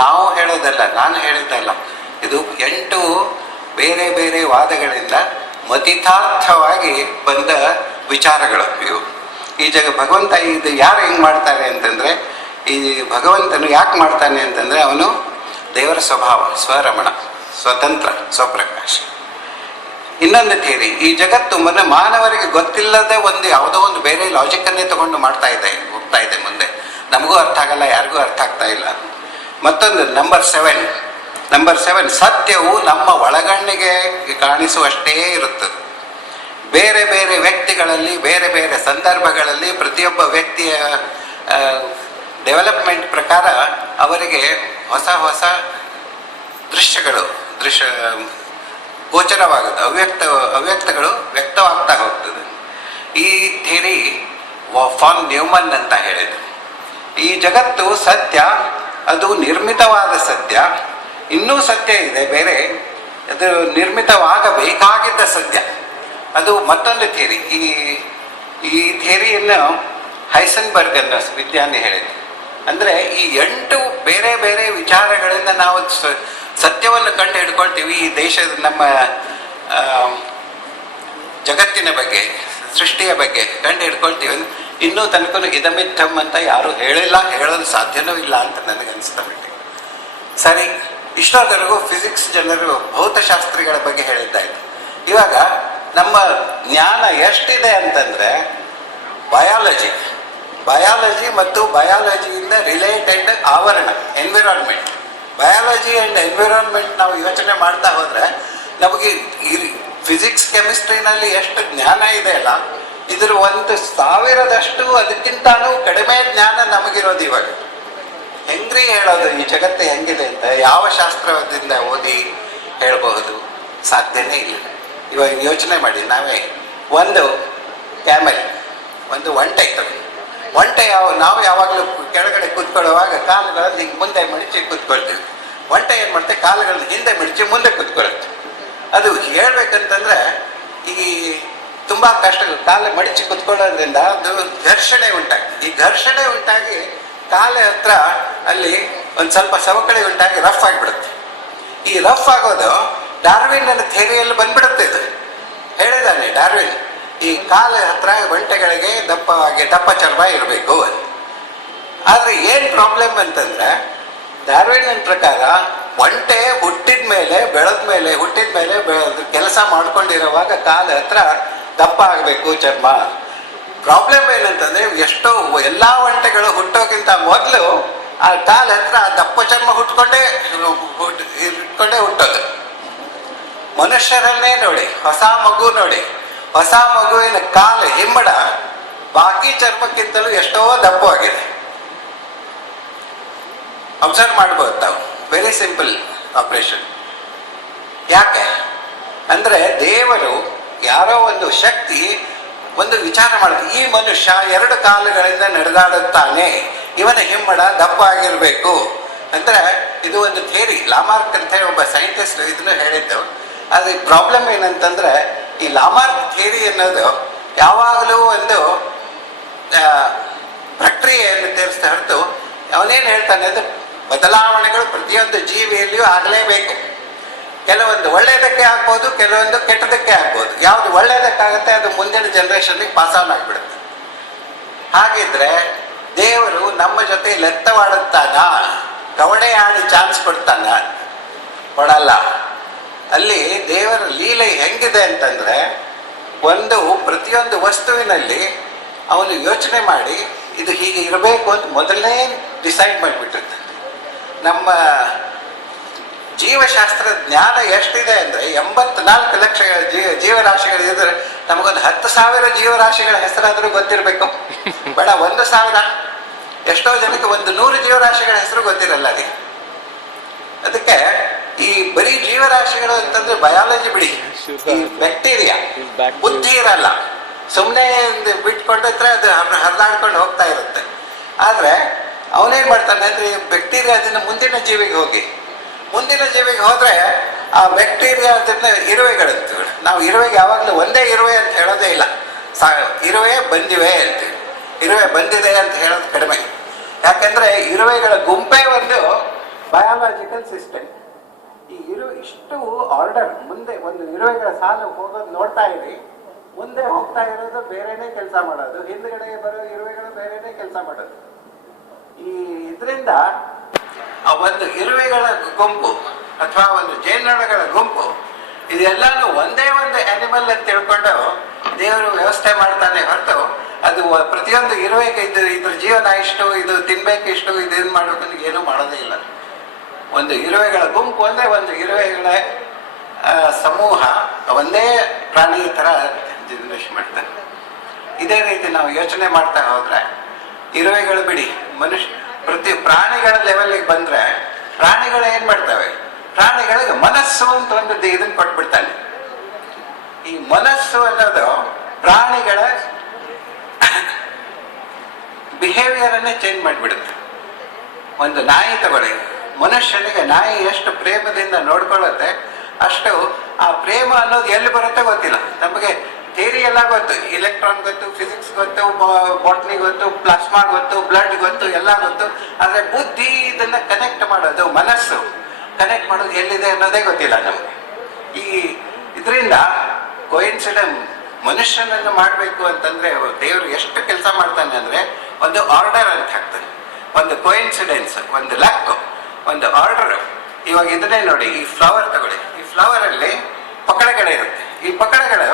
ನಾವು ಹೇಳೋದಲ್ಲ, ನಾನು ಹೇಳಿದ್ದಲ್ಲ, ಇದು 8 ಬೇರೆ ಬೇರೆ ವಾದಗಳಿಂದ ಮತಿತಾರ್ಥವಾಗಿ ಬಂದ ವಿಚಾರಗಳು ಇವು. ಈ ಭಗವಂತ ಇದು ಯಾರು ಹೆಂಗೆ ಮಾಡ್ತಾರೆ ಅಂತಂದರೆ, ಈ ಭಗವಂತನು ಯಾಕೆ ಮಾಡ್ತಾನೆ ಅಂತಂದರೆ ಅವನು ದೇವರ ಸ್ವಭಾವ, ಸ್ವರಮಣ, ಸ್ವತಂತ್ರ, ಸ್ವಪ್ರಕಾಶ. ಇನ್ನೊಂದು ಥಿಯರಿ, ಈ ಜಗತ್ತು ಮಾನವರಿಗೆ ಗೊತ್ತಿಲ್ಲದ ಒಂದು ಯಾವುದೋ ಒಂದು ಬೇರೆ ಲಾಜಿಕನ್ನೇ ತಗೊಂಡು ಹೋಗ್ತಾ ಇದೆ ಮುಂದೆ. ನಮಗೂ ಅರ್ಥ ಆಗಲ್ಲ, ಯಾರಿಗೂ ಅರ್ಥ ಆಗ್ತಾ ಇಲ್ಲ. ಮತ್ತೊಂದು ನಂಬರ್ 7 ಸತ್ಯವು ನಮ್ಮ ಒಳಗಣ್ಣಿಗೆ ಕಾಣಿಸುವಷ್ಟೇ ಇರುತ್ತದೆ. ಬೇರೆ ಬೇರೆ ವ್ಯಕ್ತಿಗಳಲ್ಲಿ, ಬೇರೆ ಬೇರೆ ಸಂದರ್ಭಗಳಲ್ಲಿ ಪ್ರತಿಯೊಬ್ಬ ವ್ಯಕ್ತಿಯ ಡೆವಲಪ್ಮೆಂಟ್ ಪ್ರಕಾರ ಅವರಿಗೆ ಹೊಸ ಹೊಸ ದೃಶ್ಯ ಗೋಚರವಾಗುತ್ತೆ, ಅವ್ಯಕ್ತಗಳು ವ್ಯಕ್ತವಾಗ್ತಾ ಹೋಗ್ತದೆ. ಈ ಥಿಯರಿ ಫಾನ್ ನ್ಯೂಮನ್ ಅಂತ ಹೇಳಿದ್ರು. ಈ ಜಗತ್ತು ಸತ್ಯ, ಅದು ನಿರ್ಮಿತವಾದ ಸತ್ಯ. ಇನ್ನೂ ಸತ್ಯ ಇದೆ ಬೇರೆ, ಅದು ನಿರ್ಮಿತವಾಗಬೇಕಾಗಿದ್ದ ಸತ್ಯ, ಅದು ಮತ್ತೊಂದು ಥಿಯರಿ. ಈ ಥಿಯರಿಯನ್ನು ಹೈಸನ್ಬರ್ಗ್ ಅನ್ನೋ ವಿಜ್ಞಾನಿ ಹೇಳಿದ್ರು. ಅಂದರೆ ಈ 8 ಬೇರೆ ಬೇರೆ ವಿಚಾರಗಳಿಂದ ನಾವು ಸತ್ಯವನ್ನು ಕಂಡು ಹಿಡ್ಕೊಳ್ತೀವಿ. ಈ ದೇಶದ ನಮ್ಮ ಜಗತ್ತಿನ ಬಗ್ಗೆ, ಸೃಷ್ಟಿಯ ಬಗ್ಗೆ ಕಂಡು ಹಿಡ್ಕೊಳ್ತೀವಿ. ಇನ್ನೂ ತನಕ ಇದಮಿತ್ತಮ್ ಅಂತ ಯಾರು ಹೇಳೋದು ಸಾಧ್ಯನೂ ಇಲ್ಲ ಅಂತ ನನಗನ್ನಿಸ್ತಾ ಬಿಟ್ಟು. ಸರಿ, ಇಷ್ಟೊಂದರೆಗೂ ಫಿಸಿಕ್ಸ್ ಜನರು ಭೌತಶಾಸ್ತ್ರಿಗಳ ಬಗ್ಗೆ ಹೇಳಿದ್ದಾಯಿತು. ಇವಾಗ ನಮ್ಮ ಜ್ಞಾನ ಎಷ್ಟಿದೆ ಅಂತಂದರೆ, ಬಯಾಲಜಿ ಮತ್ತು ಬಯಾಲಜಿಯಿಂದ ರಿಲೇಟೆಡ್ ಆವರಣ, ಎನ್ವಿರಾನ್ಮೆಂಟ್. ಬಯಾಲಜಿ ಆ್ಯಂಡ್ ಎನ್ವಿರಾನ್ಮೆಂಟ್ ನಾವು ಯೋಚನೆ ಮಾಡ್ತಾ ಹೋದರೆ ನಮಗೆ ಈ ಫಿಸಿಕ್ಸ್ ಕೆಮಿಸ್ಟ್ರಿನಲ್ಲಿ ಎಷ್ಟು ಜ್ಞಾನ ಇದೆ ಅಲ್ಲ, ಇದ್ರ 1,000ದಷ್ಟು ಅದಕ್ಕಿಂತನೂ ಕಡಿಮೆ ಜ್ಞಾನ ನಮಗಿರೋದು. ಇವಾಗ ಹೆಂಗ್ರಿ ಹೇಳೋದು ಈ ಜಗತ್ತು ಹೆಂಗಿದೆ ಅಂತ? ಯಾವ ಶಾಸ್ತ್ರದಿಂದ ಓದಿ ಹೇಳಬಹುದು? ಸಾಧ್ಯನೇ ಇಲ್ಲ. ಇವಾಗ ಯೋಚನೆ ಮಾಡಿ, ನಾವೇ ಒಂದು ಕ್ಯಾಮೆಲ್, ಒಂದು ಒಂಟೆ ನಾವು ಯಾವಾಗಲೂ ಕೆಳಗಡೆ ಕೂತ್ಕೊಳ್ಳುವಾಗ ಕಾಲುಗಳನ್ನು ಹಿಂಗೆ ಮುಂದೆ ಮಡಿಚಿ ಕೂತ್ಕೊಳ್ತೀವಿ. ಒಂಟೆ ಏನು ಮಾಡ್ತೆ? ಕಾಲುಗಳನ್ನ ಹಿಂದೆ ಮಡಿಚಿ ಮುಂದೆ ಕೂತ್ಕೊಳ್ಳುತ್ತೆ. ಅದು ಹೇಳ್ಬೇಕಂತಂದ್ರೆ ಈ ತುಂಬ ಕಷ್ಟಗಳು. ಕಾಲು ಮಡಿಚಿ ಕೂತ್ಕೊಳ್ಳೋದ್ರಿಂದ ಅದು ಘರ್ಷಣೆ ಉಂಟಾಗಿ ಕಾಲ ಹತ್ರ ಅಲ್ಲಿ ಒಂದು ಸ್ವಲ್ಪ ಸವಕಳಿ ಉಂಟಾಗಿ ರಫ್ ಆಗಿಬಿಡುತ್ತೆ. ಈ ರಫ್ ಆಗೋದು ಡಾರ್ವಿನ್ ನನ್ನ ಥಿಯರಿಯಲ್ಲಿ ಬಂದ್ಬಿಡುತ್ತೆ. ಇದು ಹೇಳಿದಾನೆ ಡಾರ್ವಿನ್, ಈ ಕಾಲ ಹತ್ರ ಒಂಟೆಗಳಿಗೆ ದಪ್ಪ ಚರ್ಮ ಇರಬೇಕು ಅಂತ. ಆದರೆ ಏನು ಪ್ರಾಬ್ಲಮ್ ಅಂತಂದ್ರೆ, ಡಾರ್ವಿನ್ ಪ್ರಕಾರ ಒಂಟೆ ಹುಟ್ಟಿದ ಮೇಲೆ ಕೆಲಸ ಮಾಡ್ಕೊಂಡಿರುವಾಗ ಕಾಲ ಹತ್ರ ದಪ್ಪ ಆಗಬೇಕು ಚರ್ಮ. ಪ್ರಾಬ್ಲಮ್ ಏನಂತಂದ್ರೆ, ಎಲ್ಲ ಒಂಟೆಗಳು ಹುಟ್ಟೋಕ್ಕಿಂತ ಮೊದಲು ಆ ಕಾಲ ಹತ್ರ ದಪ್ಪ ಚರ್ಮ ಹುಟ್ಕೊಂಡೇ ಹುಟ್ಟೋದು. ಮನುಷ್ಯರನ್ನೇ ನೋಡಿ, ಹೊಸ ಮಗುವಿನ ಕಾಲು ಹಿಮ್ಮಡ ಬಾಕಿ ಚರ್ಮಕ್ಕಿಂತಲೂ ಎಷ್ಟೋ ದಪ್ಪವಾಗಿದೆ. ಅಬ್ಸರ್ವ್ ಮಾಡ್ಬೋದು ತಾವು. Very simple operation. ಯಾಕೆ ಅಂದರೆ, ದೇವರು ಯಾರೋ ಒಂದು ಶಕ್ತಿ ಒಂದು ವಿಚಾರ ಮಾಡಿದೆ, ಈ ಮನುಷ್ಯ 2 ಕಾಲುಗಳಿಂದ ನಡೆದಾಡುತ್ತಾನೆ, ಇವನ ಹಿಮ್ಮಡ ದಪ್ಪ ಆಗಿರಬೇಕು ಅಂದರೆ. ಇದು ಒಂದು ಥಿಯರಿ. ಲಾಮಾರ್ಕ್ ಅಂತ ಹೇಳಿ ಒಬ್ಬ ಸೈಂಟಿಸ್ಟ್ ಇದನ್ನು ಹೇಳಿದ್ದು. ಆದರೆ ಪ್ರಾಬ್ಲಮ್ ಏನಂತಂದ್ರೆ, ಈ ಲಾಮಾರ್ಕ್ ಥಿಯರಿ ಅನ್ನೋದು ಯಾವಾಗಲೂ ಒಂದು ಪ್ರಕ್ರಿಯೆಯನ್ನು ತೇರಿಸ್ತಾ ಹೊರತು, ಅವನೇನು ಹೇಳ್ತಾನೆ ಅಂದರೆ, ಬದಲಾವಣೆಗಳು ಪ್ರತಿಯೊಂದು ಜೀವಿಯಲ್ಲಿಯೂ ಆಗಲೇಬೇಕು. ಕೆಲವೊಂದು ಒಳ್ಳೆಯದಕ್ಕೆ ಆಗ್ಬೋದು, ಕೆಲವೊಂದು ಕೆಟ್ಟದಕ್ಕೆ ಆಗ್ಬೋದು. ಯಾವುದು ಒಳ್ಳೆಯದಕ್ಕಾಗುತ್ತೆ ಅದು ಮುಂದಿನ ಜನ್ರೇಷನ್ಗೆ ಪಾಸ್ ಆನ್ ಆಗಿಬಿಡುತ್ತೆ. ಹಾಗಿದ್ರೆ ದೇವರು ನಮ್ಮ ಜೊತೆ ಲೆತ್ತವಾಡುತ್ತಾನ? ಕವಡೆ ಆಡಿ ಚಾನ್ಸ್ ಕೊಡ್ತಾನ? ಕೊಡಲ್ಲ. ಅಲ್ಲಿ ದೇವರ ಲೀಲೆ ಹೆಂಗಿದೆ ಅಂತಂದ್ರೆ, ಪ್ರತಿಯೊಂದು ವಸ್ತುವಿನಲ್ಲಿ ಅವನು ಯೋಚನೆ ಮಾಡಿ ಇದು ಹೀಗೆ ಇರಬೇಕು ಅಂತ ಮೊದಲನೇ ಡಿಸೈಡ್ ಮಾಡಿಬಿಟ್ಟಿರ್ತಾನೆ. ನಮ್ಮ ಜೀವಶಾಸ್ತ್ರ ಜ್ಞಾನ ಎಷ್ಟಿದೆ ಅಂದರೆ, 84 ಲಕ್ಷ ಜೀವರಾಶಿಗಳಿದ್ರೆ ನಮಗೊಂದು 10,000 ಜೀವರಾಶಿಗಳ ಹೆಸರಾದರೂ ಗೊತ್ತಿರಬೇಕು. ಬೇಡ 1,000. ಎಷ್ಟೋ ಜನಕ್ಕೆ 100 ಜೀವರಾಶಿಗಳ ಹೆಸರು ಗೊತ್ತಿರಲ್ಲ. ಅದಕ್ಕೆ ಈ ಬರೀ ಜೀವರಾಶಿಗಳು ಅಂತಂದ್ರೆ ಬಯಾಲಜಿ ಬಿಡಿ, ಈ ಬ್ಯಾಕ್ಟೀರಿಯಾ ಬುದ್ಧಿ ಇರಲ್ಲ, ಸುಮ್ಮನೆ ಬಿಟ್ಕೊಂಡಿದ್ರೆ ಅದು ಹರಿದಾಡ್ಕೊಂಡು ಹೋಗ್ತಾ ಇರುತ್ತೆ. ಆದರೆ ಅವನೇನು ಮಾಡ್ತಾನೆ ಅಂದರೆ, ಬ್ಯಾಕ್ಟೀರಿಯಾ ಅದನ್ನು ಮುಂದಿನ ಜೀವಿಗೆ ಹೋದರೆ ಆ ಬ್ಯಾಕ್ಟೀರಿಯಾ ಅದನ್ನ ಇರುವೆಗಳಂತ. ನಾವು ಇರುವೆಗೆ ಯಾವಾಗಲೂ ಒಂದೇ ಇರುವೆ ಅಂತ ಹೇಳೋದೇ ಇಲ್ಲ. ಇರುವೆ ಬಂದಿವೆ ಅಂತೀವಿ, ಇರುವೆ ಬಂದಿದೆ ಅಂತ ಹೇಳೋದು ಕಡಿಮೆ. ಯಾಕೆಂದರೆ ಇರುವೆಗಳ ಗುಂಪೇ ಒಂದು ಬಯಾಲಜಿಕಲ್ ಸಿಸ್ಟಮ್. ಈ ಇಷ್ಟು ಆರ್ಡರ್ ಮುಂದೆ ಒಂದು ಇರುವೆಗಳ ಸಾಲು ಹೋಗೋದು ನೋಡ್ತಾ ಇರಿ. ಮುಂದೆ ಹೋಗ್ತಾ ಇರೋದು ಬೇರೆನೇ ಕೆಲಸ ಮಾಡೋದು, ಹಿಂದ್ಗಡೆ ಬರೋ ಇರುವೆಗಳು ಬೇರೆನೇ ಕೆಲಸ ಮಾಡೋದು. ಈ ಇದರಿಂದ ಒಂದು ಇರುವೆಗಳ ಗುಂಪು ಅಥವಾ ಒಂದು ಜೇನುನೊಣಗಳ ಗುಂಪು ಇದೆಲ್ಲಾನು ಒಂದೇ ಒಂದು ಆನಿಮಲ್ ಅಂತ ತಿಳ್ಕೊಂಡು ದೇವರು ವ್ಯವಸ್ಥೆ ಮಾಡ್ತಾನೆ ಹೊರತು ಅದು ಪ್ರತಿಯೊಂದು ಇರುವೆಗೆ ಇದ್ರ ಜೀವನ ಇಷ್ಟು, ಇದು ತಿನ್ಬೇಕಿಷ್ಟು, ಇದೇನು ಮಾಡೋದನ್ನು ಏನೂ ಮಾಡೋದೇ ಇಲ್ಲ. ಒಂದು ಇರುವೆಗಳ ಗುಂಪು ಅಂದರೆ ಒಂದು ಇರುವೆಗಳ ಸಮೂಹ ಒಂದೇ ಪ್ರಾಣಿಯ ಥರ ಜೀವನ ಮಾಡ್ತಾರೆ. ಇದೇ ರೀತಿ ನಾವು ಯೋಚನೆ ಮಾಡ್ತಾ ಹೋದ್ರೆ ಇರುವೆಗಳು ಬಿಡಿ, ಪ್ರತಿ ಪ್ರಾಣಿಗಳ ಲೆವೆಲ್ಗೆ ಬಂದ್ರೆ ಪ್ರಾಣಿಗಳು ಏನ್ ಮಾಡ್ತವೆ, ಪ್ರಾಣಿಗಳಿಗೆ ಮನಸ್ಸು ಅಂತ ಒಂದು ಇದನ್ನ ಕೊಟ್ಬಿಡ್ತಾನೆ. ಈ ಮನಸ್ಸು ಅನ್ನೋದು ಪ್ರಾಣಿಗಳ ಬಿಹೇವಿಯರ್ ಅನ್ನೇ ಚೇಂಜ್ ಮಾಡಿಬಿಡುತ್ತೆ. ಒಂದು ನಾಯಿ ತಗೊಳ್ಳಿ, ಮನುಷ್ಯನಿಗೆ ನಾಯಿ ಎಷ್ಟು ಪ್ರೇಮದಿಂದ ನೋಡ್ಕೊಳ್ಳುತ್ತೆ ಅಷ್ಟು ಆ ಪ್ರೇಮ ಅನ್ನೋದು ಎಲ್ಲಿ ಬರುತ್ತೆ ಗೊತ್ತಿಲ್ಲ. ನಮಗೆ ಥಿಯರಿ ಎಲ್ಲ ಗೊತ್ತು, ಇಲೆಕ್ಟ್ರಾನ್ ಗೊತ್ತು, ಫಿಸಿಕ್ಸ್ ಗೊತ್ತು, ಬಾಟ್ನಿ ಗೊತ್ತು, ಪ್ಲಾಸ್ಮಾ ಗೊತ್ತು, ಬ್ಲಡ್ ಗೊತ್ತು, ಎಲ್ಲ ಗೊತ್ತು. ಆದರೆ ಬುದ್ಧಿ ಇದನ್ನ ಕನೆಕ್ಟ್ ಮಾಡೋದು, ಮನಸ್ಸು ಕನೆಕ್ಟ್ ಮಾಡೋದು ಎಲ್ಲಿದೆ ಅನ್ನೋದೇ ಗೊತ್ತಿಲ್ಲ ನಮಗೆ. ಈ ಇದರಿಂದ ಕೋಇನ್ಸಿಡೆಂಟ್ ಮನುಷ್ಯನನ್ನು ಮಾಡಬೇಕು ಅಂತಂದ್ರೆ ದೇವರು ಎಷ್ಟು ಕೆಲಸ ಮಾಡ್ತಾನೆ ಅಂದ್ರೆ ಒಂದು ಆರ್ಡರ್ ಅಂತ ಹಾಕ್ತಾನೆ, ಒಂದು ಕೋಇನ್ಸಿಡೆನ್ಸ್, ಒಂದು ಲಕ್, ಒಂದು ಆರ್ಡರ್. ಇವಾಗ ಇದನ್ನೇ ನೋಡಿ, ಈ ಫ್ಲವರ್ ತಗೊಳ್ಳಿ. ಈ ಫ್ಲವರ್ ಅಲ್ಲಿ ಪಕಡಗಳಿರುತ್ತೆ. ಈ ಪಕಡಗಳು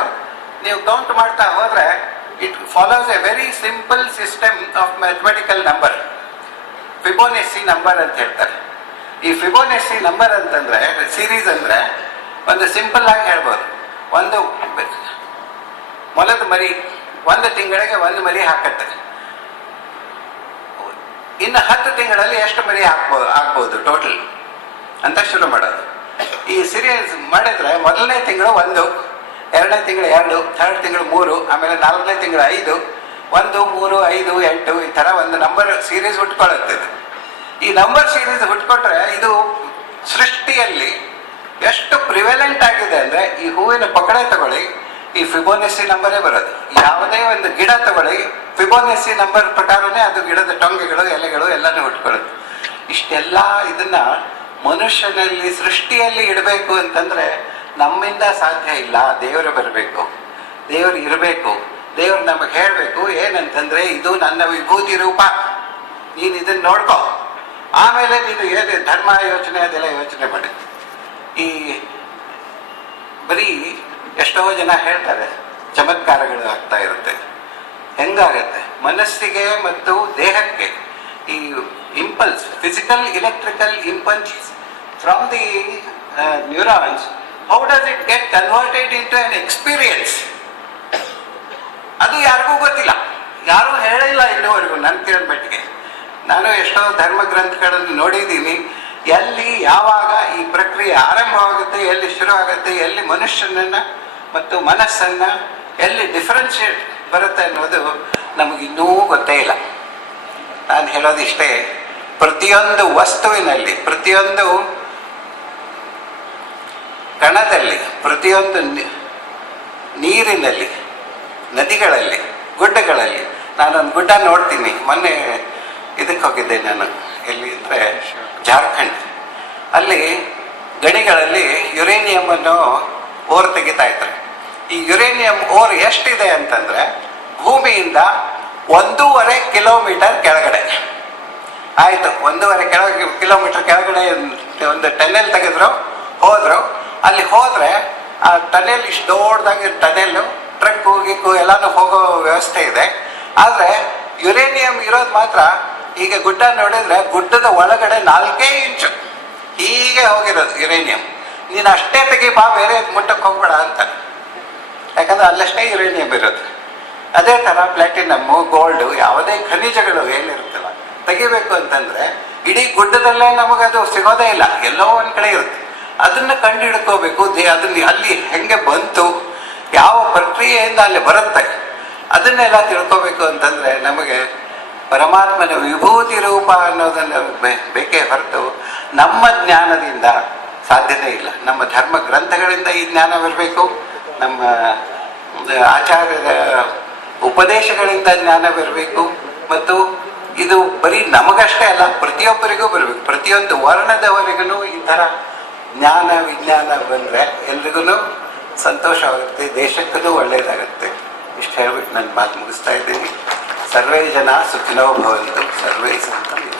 ನೀವು ಕೌಂಟ್ ಮಾಡ್ತಾ ಹೋದ್ರೆ it follows a very simple system of mathematical number, Fibonacci number ಅಂತ ಹೇಳ್ತಾರೆ. ಈ ಫಿಬೋನೆಸಿ ನಂಬರ್ ಅಂತಂದ್ರೆ ಸೀರೀಸ್ ಅಂದ್ರೆ ಒಂದು ಸಿಂಪಲ್ ಆಗಿ ಹೇಳ್ಬೋದು. ಒಂದು ಮೊಲದ ಮರಿ ಒಂದು ತಿಂಗಳಿಗೆ ಒಂದು ಮರಿ ಹಾಕತ್ತೆ. ಇನ್ನು 10 ತಿಂಗಳಲ್ಲಿ ಎಷ್ಟು ಮರಿ ಆಗ್ಬೋದು ಟೋಟಲ್ ಅಂತ ಶುರು ಮಾಡೋದು. ಈ ಸೀರೀಸ್ ಮಾಡಿದ್ರೆ ಮೊದಲನೇ ತಿಂಗಳು 1, ಎರಡನೇ ತಿಂಗಳು 2, ಥರ್ಡ್ ತಿಂಗಳು 3, ಆಮೇಲೆ 4ನೇ ತಿಂಗಳು 5, 1, 3, 5, 8 ಈ ತರ ಒಂದು ನಂಬರ್ ಸೀರೀಸ್ ಹುಟ್ಕೊಳ್ಳುತ್ತೆ. ಈ ನಂಬರ್ ಸೀರೀಸ್ ಹುಟ್ಕೊಟ್ರೆ ಇದು ಸೃಷ್ಟಿಯಲ್ಲಿ ಎಷ್ಟು ಪ್ರಿವೆಲೆಂಟ್ ಆಗಿದೆ ಅಂದ್ರೆ, ಈ ಹೂವಿನ ಪಕಡೆ ತಗೊಳ್ಳಿ, ಈ ಫಿಬೋನೆಸಿ ನಂಬರೇ ಬರೋದು. ಯಾವುದೇ ಒಂದು ಗಿಡ ತಗೊಳ್ಳಿ, ಫಿಬೋನೆಸಿ ನಂಬರ್ ಪ್ರಕಾರನೇ ಅದು ಗಿಡದ ಟೊಂಗೆಗಳು, ಎಲೆಗಳು ಎಲ್ಲಾನು ಹುಟ್ಕೊಳ್ಳುತ್ತೆ. ಇಷ್ಟೆಲ್ಲ ಇದನ್ನ ಮನುಷ್ಯನಲ್ಲಿ ಸೃಷ್ಟಿಯಲ್ಲಿ ಇಡಬೇಕು ಅಂತಂದ್ರೆ ನಮ್ಮಿಂದ ಸಾಧ್ಯ ಇಲ್ಲ. ದೇವರು ಬರಬೇಕು, ದೇವರು ಇರಬೇಕು, ದೇವರು ನಮಗೆ ಹೇಳಬೇಕು ಏನಂತಂದ್ರೆ ಇದು ನನ್ನ ವಿಭೂತಿ ರೂಪ, ನೀನು ಇದನ್ನ ನೋಡ್ಕೋ, ಆಮೇಲೆ ನೀನು ಏನು ಧರ್ಮ ಯೋಚನೆ ಅದೆಲ್ಲ ಯೋಚನೆ ಮಾಡಿ. ಈ ಬರೀ ಎಷ್ಟೋ ಜನ ಹೇಳ್ತಾರೆ ಚಮತ್ಕಾರಗಳು ಆಗ್ತಾ ಇರುತ್ತೆ. ಹೆಂಗಾಗತ್ತೆ ಮನಸ್ಸಿಗೆ ಮತ್ತು ದೇಹಕ್ಕೆ ಈ impulse, physical electrical impulse from the neurons, how does it get converted into an experience? ಅದು ಯಾರಿಗೂ ಗೊತ್ತಿಲ್ಲ, ಯಾರೂ ಹೇಳಿಲ್ಲ ಇಲ್ಲಿವರೆಗೂ. ನನ್ನ ತಿಳಿದ ಮಟ್ಟಿಗೆ ನಾನು ಎಷ್ಟೋ ಧರ್ಮ ಗ್ರಂಥಗಳನ್ನು ನೋಡಿದ್ದೀನಿ. ಎಲ್ಲಿ ಯಾವಾಗ ಈ ಪ್ರಕ್ರಿಯೆ ಆರಂಭವಾಗುತ್ತೆ, ಎಲ್ಲಿ ಶುರು ಆಗುತ್ತೆ, ಎಲ್ಲಿ ಮನುಷ್ಯನನ್ನ ಮತ್ತು ಮನಸ್ಸನ್ನ ಎಲ್ಲಿ ಡಿಫರೆನ್ಶಿಯೇಟ್ ಬರುತ್ತೆ ಅನ್ನೋದು ನಮಗಿನ್ನೂ ಗೊತ್ತೇ ಇಲ್ಲ. ನಾನು ಹೇಳೋದಿಷ್ಟೇ, ಪ್ರತಿಯೊಂದು ವಸ್ತುವಿನಲ್ಲಿ, ಪ್ರತಿಯೊಂದು ಕಣದಲ್ಲಿ, ಪ್ರತಿಯೊಂದು ನೀರಿನಲ್ಲಿ, ನದಿಗಳಲ್ಲಿ, ಗುಡ್ಡಗಳಲ್ಲಿ, ನಾನೊಂದು ಗುಡ್ಡ ನೋಡ್ತೀನಿ. ಮೊನ್ನೆ ಇದಕ್ಕೆ ಹೋಗಿದ್ದೆ ನಾನು, ಎಲ್ಲಿ ಅಂದರೆ ಜಾರ್ಖಂಡ್. ಅಲ್ಲಿ ಗಣಿಗಳಲ್ಲಿ ಯುರೇನಿಯಂ ಅನ್ನು ಓರ್ ತೆಗಿತಾ ಇದ್ದಾರೆ. ಈ ಯುರೇನಿಯಂ ಓರ್ ಎಷ್ಟಿದೆ ಅಂತಂದ್ರೆ ಭೂಮಿಯಿಂದ 1.5 ಕಿಲೋಮೀಟರ್ ಕೆಳಗಡೆ. ಆಯ್ತು, 1.5 ಕಿಲೋಮೀಟರ್ ಕೆಳಗಡೆ ಒಂದು ಟನೆಲ್ ತೆಗೆದ್ರು, ಹೋದ್ರು. ಅಲ್ಲಿ ಹೋದ್ರೆ ಆ ಟನೆಲ್ ಇಷ್ಟು ದೊಡ್ಡದಾಗಿ ಟನೆಲ್, ಟ್ರಕ್ ಗಿಕ್ಕು ಎಲ್ಲಾನು ಹೋಗೋ ವ್ಯವಸ್ಥೆ ಇದೆ. ಆದ್ರೆ ಯುರೇನಿಯಂ ಇರೋದು ಮಾತ್ರ, ಈಗ ಗುಡ್ಡ ನೋಡಿದ್ರೆ ಗುಡ್ಡದ ಒಳಗಡೆ 4 ಇಂಚು ಹೀಗೆ ಹೋಗಿರೋದು ಯುರೇನಿಯಂ. ನೀನು ಅಷ್ಟೇ ತೆಗಿಬಾ, ಬೇರೆ ಮುಟ್ಟಕ್ಕೆ ಹೋಗ್ಬೇಡ ಅಂತ. ಯಾಕಂದ್ರೆ ಅಲ್ಲಷ್ಟೇ ಯುರೇನಿಯಂ ಇರೋದು. ಅದೇ ಥರ ಪ್ಲಾಟಿನಮ್ಮು, ಗೋಲ್ಡು, ಯಾವುದೇ ಖನಿಜಗಳು ಏನಿರುತ್ತಲ್ಲ ತೆಗಿಬೇಕು ಅಂತಂದ್ರೆ ಇಡೀ ಗುಡ್ಡದಲ್ಲೇ ನಮಗದು ಸಿಗೋದೇ ಇಲ್ಲ, ಎಲ್ಲೋ ಒಂದು ಕಡೆ ಇರುತ್ತೆ. ಅದನ್ನ ಕಂಡು ಹಿಡ್ಕೋಬೇಕು. ಅದನ್ನ ಅಲ್ಲಿ ಹೆಂಗೆ ಬಂತು, ಯಾವ ಪ್ರಕ್ರಿಯೆಯಿಂದ ಅಲ್ಲಿ ಬರುತ್ತೆ, ಅದನ್ನೆಲ್ಲ ತಿಳ್ಕೋಬೇಕು ಅಂತಂದ್ರೆ ನಮಗೆ ಪರಮಾತ್ಮನ ವಿಭೂತಿ ರೂಪ ಅನ್ನೋದನ್ನು ಬೇಕೇ ಹೊರತು ನಮ್ಮ ಜ್ಞಾನದಿಂದ ಸಾಧ್ಯತೆ ಇಲ್ಲ. ನಮ್ಮ ಧರ್ಮ ಗ್ರಂಥಗಳಿಂದ ಈ ಜ್ಞಾನ ಬರಬೇಕು, ನಮ್ಮ ಆಚಾರ್ಯರ ಉಪದೇಶಗಳಿಂದ ಜ್ಞಾನ ಬರಬೇಕು, ಮತ್ತು ಇದು ಬರೀ ನಮಗಷ್ಟೇ ಅಲ್ಲ, ಪ್ರತಿಯೊಬ್ಬರಿಗೂ ಬರಬೇಕು. ಪ್ರತಿಯೊಂದು ವರ್ಣದವರಿಗೂ ಈ ಥರ ಜ್ಞಾನ ವಿಜ್ಞಾನ ಬಂದರೆ ಎಲ್ರಿಗೂ ಸಂತೋಷವಾಗುತ್ತೆ, ದೇಶಕ್ಕೂ ಒಳ್ಳೆಯದಾಗುತ್ತೆ. ಇಷ್ಟು ಹೇಳ್ಬಿಟ್ಟು ನನ್ನ ಮಾತು ಮುಗಿಸ್ತಾ ಇದ್ದೀನಿ. ಸರ್ವೇ ಜನ ಸುಖಿನೋ ಭವಂತು, ಸರ್ವೇ ಸಂತಂತು.